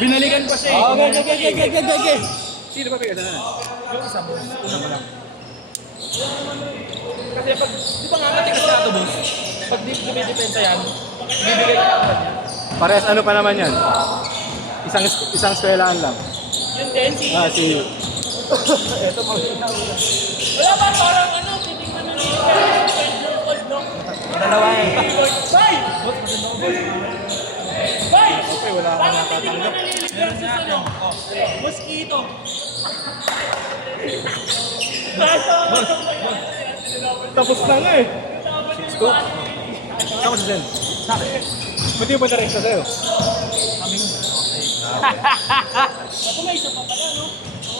Binalikan pa siya eh. Okay. Sino ba bigay sana? Yung isa boss. Una pa lang. Kasi pag, di ba nga matigas na ito boss? Pag di dumidepensa yan, bibigay ka agad yan. Parehas ano pa naman yan? Isang eskwelahan lang. Yung din, si... Si... Ito mga Wala ba parang ano, titingnan na nila yung cold, no? dalawa eh. Bay! Boss, maganda ko boss. Bay! Okay, wala akong Parang titingnan natatanggap. na nila versus ano? Mosquito. Tapos na nga eh. Cisco? Saan ko si Zen? Sa akin. Buti ba na rin siya sa'yo? Ako may isa pa pala, no?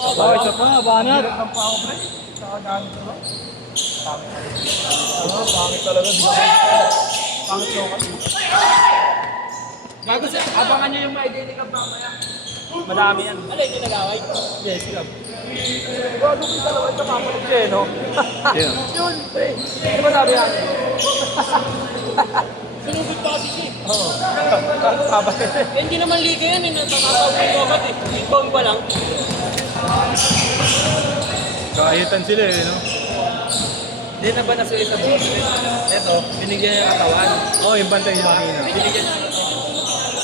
Oh, isa pa, banat. Ang pa ako, pre. Saka daan ko ba? Pangit talaga. Pangit ko kasi. Gago siya. Abangan niyo yung ma-identity ka mamaya. Madami yan. Ano yung ginagaway? Yes, sila. Gago ko yung dalawa ito papalit siya, no? Yan. Yun, pre. Di ba sabi yan? Sinugod pa kasi siya. Oo. Sabay. Eh, hindi naman liga yan, eh. Natatawag ko agad, eh. Ibang pa lang. Kakahitan sila eh, no? Hindi na ba nasulit sa board? Ito, binigyan niya ng katawan. Oh, yung bantay yung makina. Binigyan niya.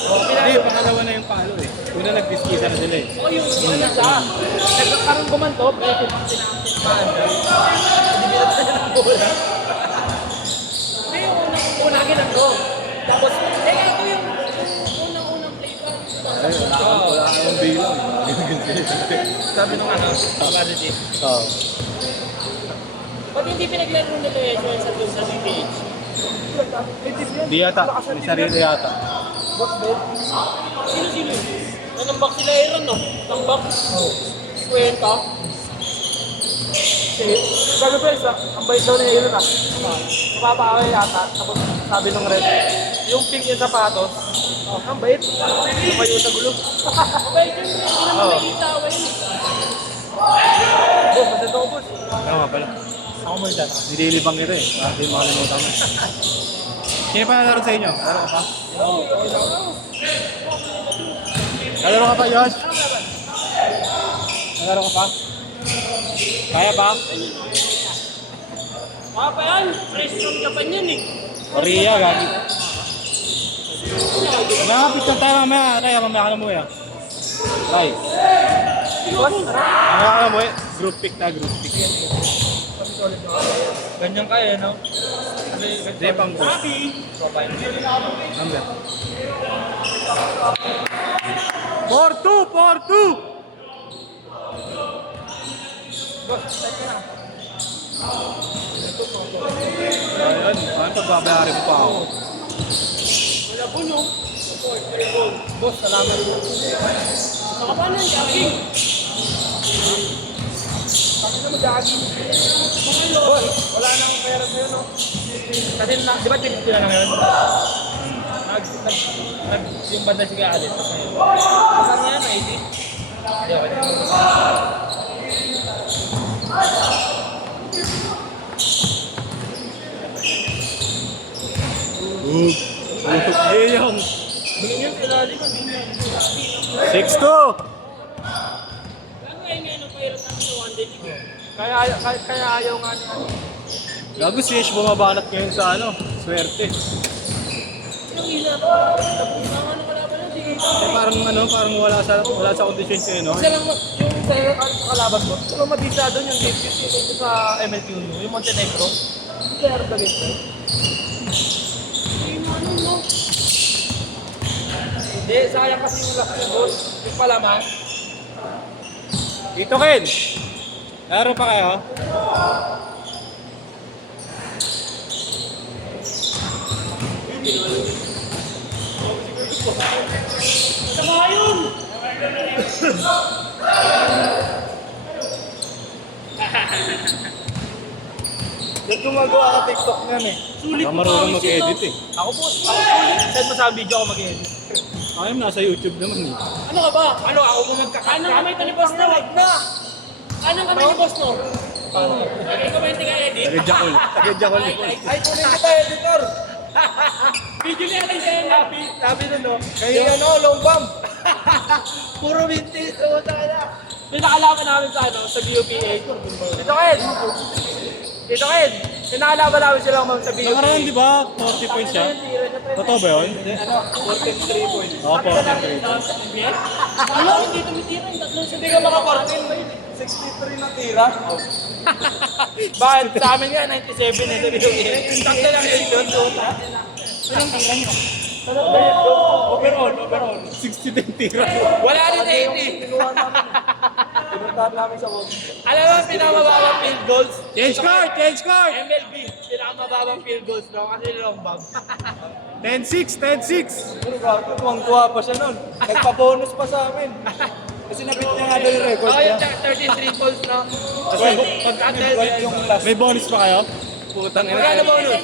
Hindi, pangalawa na yung palo eh. Una nagpiskisa na sila eh. O yung Ano siya? Nagkakaroon gumanto, pero tinampin pa. Binigyan niya ng bola. Hindi, yung Una ginanto. Tapos, ito yung unang-unang play pa. Ay, wala akong bilang eh. sabi nung ano, strategy. Oo. Ba't hindi pinaglaro nila yung sa PH? Di yata, may sarili yata. Sino? Nanambak sila Aaron, no? Tambak? Oo. Kwenta? Gago pa isa, ang bait daw niya yun ah. Mapapakaway yata, tapos sabi nung red, yung pink yung sapatos, ang bait, lumayo sa gulo. Abay, hindi naman may isawa yun. Boss, masento ko boss. Ano nga pala? Ako mo dyan. Nililibang kita eh. Para di makalimutan mo. Sino pa nalaro sa inyo? Laro ka pa? Nalaro ka pa, Josh? Nalaro ka pa? Kaya ba? Mga pa yan, fresh from Japan yan eh. Korea, gagi. Nakapit na tayo mamaya. Tayo, mamaya ka na mo ah. Tay. Boss, Mamaya ka na mo eh. Group pick na, group pick. ganyan kaya, no? Hindi, pang group. Number. 4-2! 4-2! Ayun, ano pagbabayarin mo pa ako? Wala po, no? Boss, salamat po. Saka paano yung jogging? Bakit na mag-jogging? Boss, wala na akong pera sa'yo, no? Kasi, di ba tinip ko na ngayon? Yung banda sige alit. Saan yan, ID? Hindi, okay. Iyong! Ganyan, kilali ko, di na. 6-2! Ano kaya ngayon ang pahirap namin sa one day ligo? Kaya ayaw nga niya. Gago si Ish bumabanat ngayon sa ano, swerte. Yung isa, tapos na nga nung kalaban natin. Eh, parang wala sa condition kayo, no? Isa lang yung sa kalaban mo. Pero mabisa doon yung debut yung sa MLQ yung Montenegro. Player the game. Yung ano, no? Hindi, sayang kasi yung last na goal. Yung palamang. Dito, Ken! Laro pa kayo? Sama yun! Yung gumagawa ka TikTok nga eh. Sulit Baka mo marunong pa mag-edit eh. Ako po, sulit. Send mo sa video ako mag-edit. Ayun, nasa YouTube naman eh. Ano ka ba? Ano, ako mo magkakanta? Anong kamay ito ni Boss no? na! Anong kamay ni Boss no? Okay, kumain ka edit. Tagajakol. Tagajakol. Ay, kunin kita, editor! Video na natin sa'yo na. Sabi nun, no? Kayo ano, long bomb! Puro vintage. May nakalaban namin sa sa BUPA. Dito Ken! Dito Ken! May nakalaban namin sila sa BUPA. Nakaraan, di ba? 40 points siya. Totoo ba yun? 43 points. Oo, 43. Ano, hindi tumitira yung tatlong Hindi ka maka-14 ba yun? 63 na tira. Bakit? Sa amin nga, 97 eh. Sabi ko, sakto lang yun doon. Anong tira niyo? Overall. 60 din tira. Wala rin 80. Pinuntahan namin sa wall. Alam mo, pinakamababang field goals. Change card! Change card! MLB, pinakamababang field goals no? Kasi long bomb. 10-6! 10-6! Pero gago, tuwang-tuwa pa siya nun. Nagpa-bonus pa sa amin. Kasi nabit niya nga daw yung record Ako niya. yung 33 goals no? Kasi Pagka nag-gold yung last. May bonus pa kayo? Putang Magkano bonus?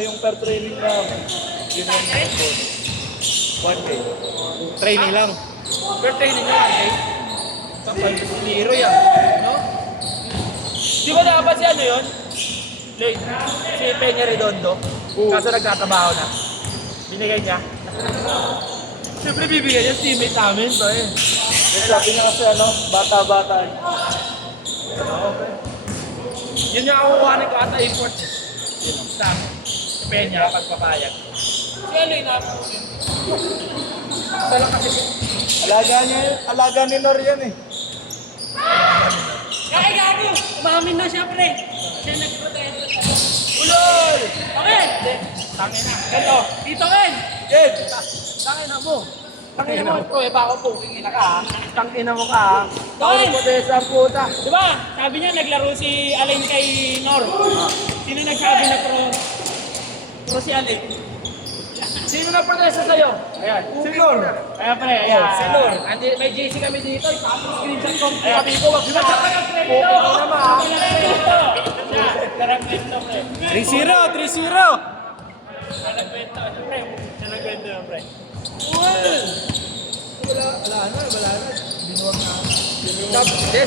Yung per training namin. Yun yung bonus. 1K. Training lang. Per training nyo, okay? Hero yan. No? Di ba dapat si ano yun? Late. Si Peña Redondo. Kaso nagtatrabaho na. Binigay niya. Siyempre bibigyan niya teammate namin. So, eh. Yung sabi niya kasi bata-bata. Yun yung akukuha ng kata import. Sa amin. Si Peña, pagpapayag. Si ano yung napunin? Sala kasi. Alaga ni Nor yan eh. Kaya gago! Umamin na siya, pre. Siya nag-protest. Ulol! Okay! Tangin na. Ganto. Dito, Ken! Jed! Tangin na mo. Tangin na mo. Uy, baka po, kingin ka. Tangin na mo ka. Tawag mo tayo sa puta. Di ba? Sabi niya, naglaro si Alain kay Nor. Sino nagsabi na pro si Alain? Sino na protesta sa'yo? Ayan. Si Nor. Ayan pre, ayan. Si Nor. May JC kami dito. Tapos screenshot ko. Sabi ko, wag na. Oo naman ha. 3-0! 3-0!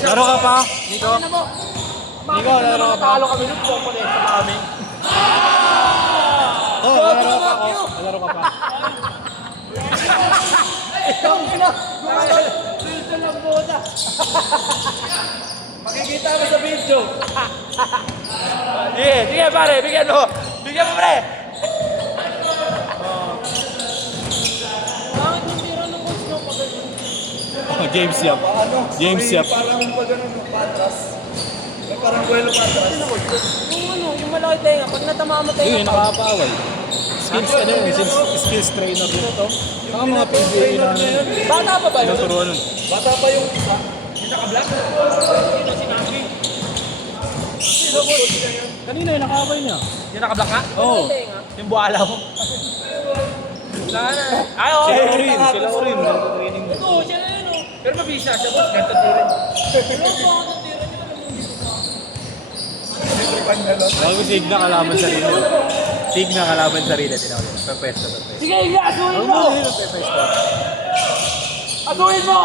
Laro ka pa? Nico? Nico, laro ka pa? Talo kami nun. Protesta pa kami. Oo, laro ka pa. Laro ka pa. Dito lang puta. Makikita mo sa video. Sige pare, bigyan mo. Bigyan mo pre. Bakit hindi rin ng coach no? James Yap. James Yap. Parang pa ganun patras. Parang buwelo patras. Yung malaki tayo pag natama mo tayo. Yun, nakakaaway. Skills ano yun? Skills trainer din ito. Ang mga PBA na Bata pa ba yun? naturuan nun. Bata pa yung isa. Kanina yung nakaaway niya. Yung nakablock ka? Oo. Yung buhala mo. Ay, oo. Sila rin. Sila rin. Training mo. Oo, siya na yun oh. Pero mabisa siya, boss. Ganto tirin. Bago sig na kalaban sarili. Sig na kalaban sarili. Tinawag yun. Pepesta. Sige, asuhin mo! Pepesta. Asuhin mo!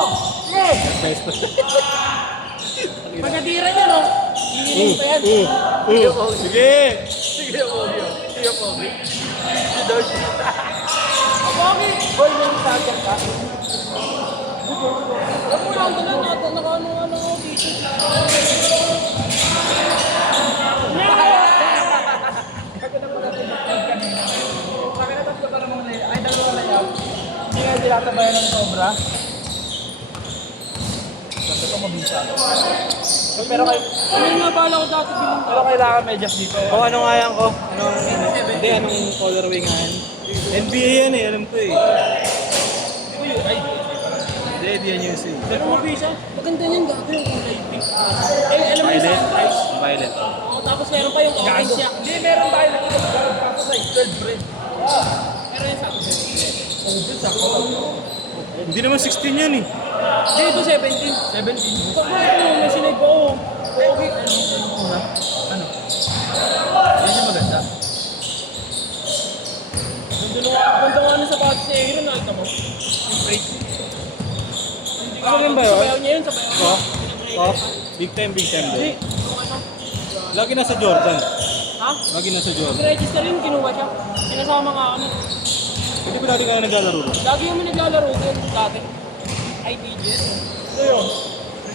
Sige! Pepesta. Pagkatira niya no? Hihiling pa yan. Sige! Sige, Pogi. Sige, Pogi. Si Dodge. Bakit? Boy, may tagyan ka. Alam mo lang doon natin, nakaano ako dito. Pakinatas ko pa namang ay dalawa na yan. Hindi nga tinatabayan ng sobra. Sabi ko mabisa. Pero Ano nga bala ko dati bilang kailangan medyas dito. Kung ano nga yan ko? Hindi, anong colorway nga yan? NBA yan eh, alam ko eh. Hindi, hindi yan USA. Pero mabisa, maganda niyan gato yung kulay pink. Alam mo yung Violet? sunrise? Violet. Oo, tapos meron pa yung orange siya. Hindi, meron tayo na ito. Tapos ay 12 bre. Pero yung sa akin. Hindi naman 16 yan eh. Hindi, ito 17. 17. Pag may sinave ko, okay. Ano? Yan yung maganda. Ganda nga na sa bata si Aaron, nakita mo? Yung break. Ano rin ba yun? Sabayaw niya yun, sabayaw niya. Oh, big time Hindi. doon. Lagi nasa Jordan. Ha? Lagi nasa Jordan. Mag-register yun, kinuha siya. Sinasama nga kami. Hindi ba lagi ka naglalaro? Lagi kami naglalaro din, dati. ITG. Ito yun.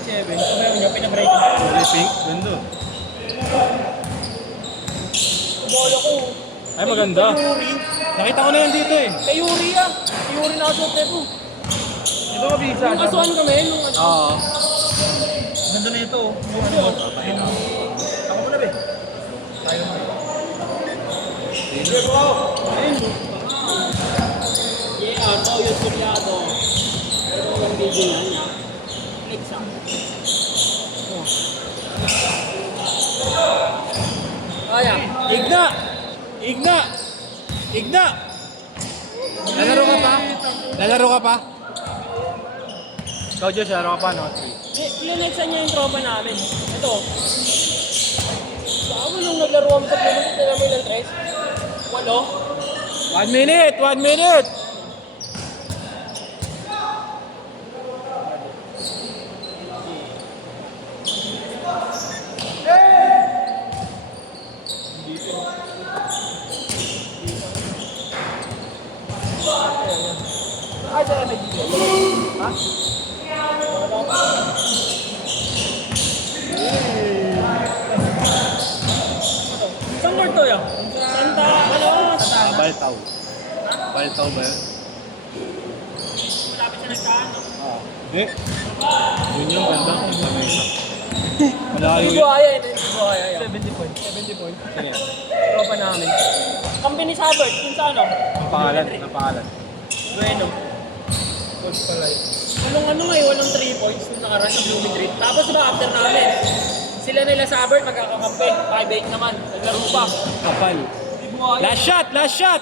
3-7. Sabayan niya, pinabreak na. Kulay pink. Ganda. Bola ko. Ay, maganda. Kay Yuri. Nakita ko na yan dito eh. Kay Yuri ah. Kay Yuri na asot na ito. Ito mabisa. Yung asuhan kami, nung ano. Oo. Ganda na ito. Yung ano. Ako mo na ba? Tayo mo. Yeah, ito yung suryado. Ito yung video na niya. Exact. Kaya. Igna! Igna! Igna! Lalaro ka pa? Lalaro ka pa? Ikaw, Josh, laro ka pa, no? Linexan niya yung tropa namin. Ito. Saan mo nung naglaro kami sa Plymouth, ito naman ilang tres? 8? 1 minute! 1 minute! Ay, dala may dito. Ha? Saan court to yan? Santa, ano? Baltaw. Baltaw ba yun? Malapit sa nagtaan. Eh. Yun yung ganda. Malayo Hindi yun. buhaya yun, hindi buhaya yan. 70 points. 70 points. Ano yan? Tropa namin. Company Sabert, yun sa ano? Ang pangalan. Ang pangalan. Bueno. Coach pala yun. Ano ngayon, walang 3 points nung nakaraan sa Blooming Green. Tapos diba after namin, sila nila Sabert magkakakampi. 5-8 naman. Naglaro pa. Kapal. Hindi buhaya. Last shot! Last shot!